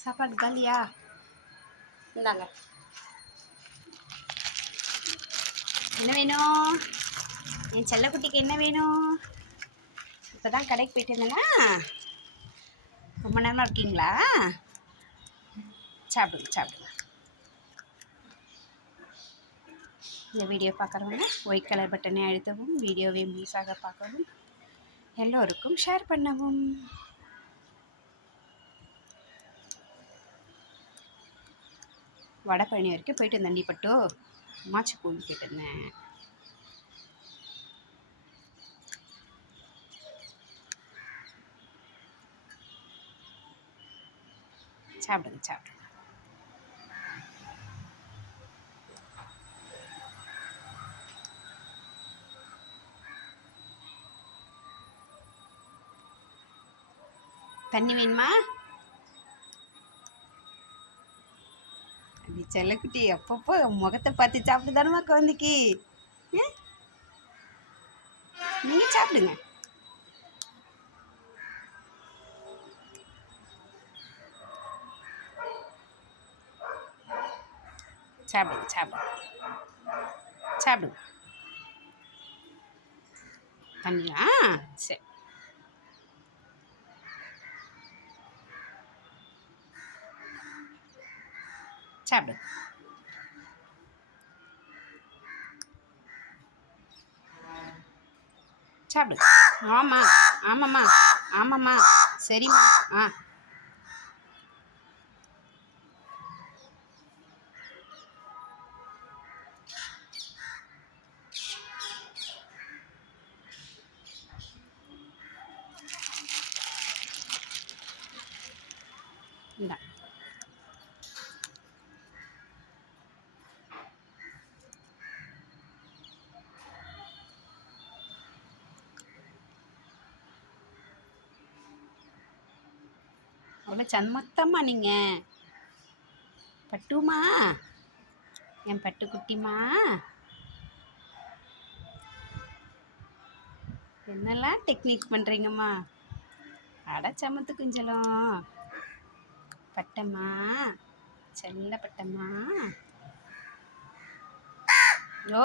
சாப்பாடு காலியா இந்தாங்க என்ன வேணும் என் செல்லக்குட்டிக்கு என்ன வேணும் இப்போ தான் கடைக்கு போயிட்டு இருந்தேன்னா ரொம்ப நேரமாக இருக்கீங்களா சாப்பிடுங்க சாப்பிடுங்க இந்த வீடியோ பார்க்குறவங்க ஒயிட் கலர் பட்டனை அழுத்தவும் வீடியோவை முழுசாக பார்க்கவும் எல்லோருக்கும் ஷேர் பண்ணவும் வடபழனி வரைக்கும் போயிட்டு இருந்தேன் தண்டிப்பட்டு மாச்சி கோவில் போயிட்டு இருந்தேன் சாப்பிடுங்க சாப்பிடுங்க. தண்ணி வேணுமா? செல்லக்குட்டி அப்பப்போ முகத்தை பார்த்து சாப்பிட்டு தானம்மா குழந்தைக்கு நீங்கள் சாப்பிடுங்க. சாப்பிடுங்க சாப்பிடுங்க. சாப்பிடுங்க. பண்ணியா சரி. சாப்பிடு சாப்பிடு ஆமாம் ஆமாம்மா ஆமாம்மா. சரிம்மா. ஆ. இந்தா. அவ்வளோ சன்மத்தம்மா நீங்கள் பட்டுமா? என் பட்டுக்குட்டிமா? என்னெல்லாம் டெக்னிக் பண்ணுறீங்கம்மா அட சமத்து குஞ்சலம். பட்டம்மா? செல்ல பட்டம்மா? ஓ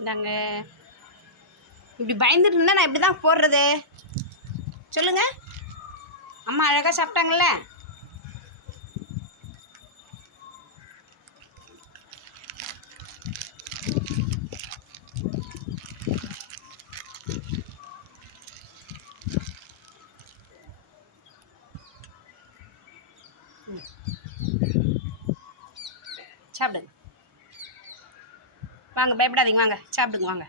இந்தாங்க இப்படி பயந்துட்டு இருந்தால் நான் இப்படி தான் போடுறது. சொல்லுங்க. அம்மா அழகாக சாப்பிட்டாங்கல்ல? சாப்பிடுங்க. வாங்க பயப்படாதீங்க. வாங்க சாப்பிடுங்க வாங்க.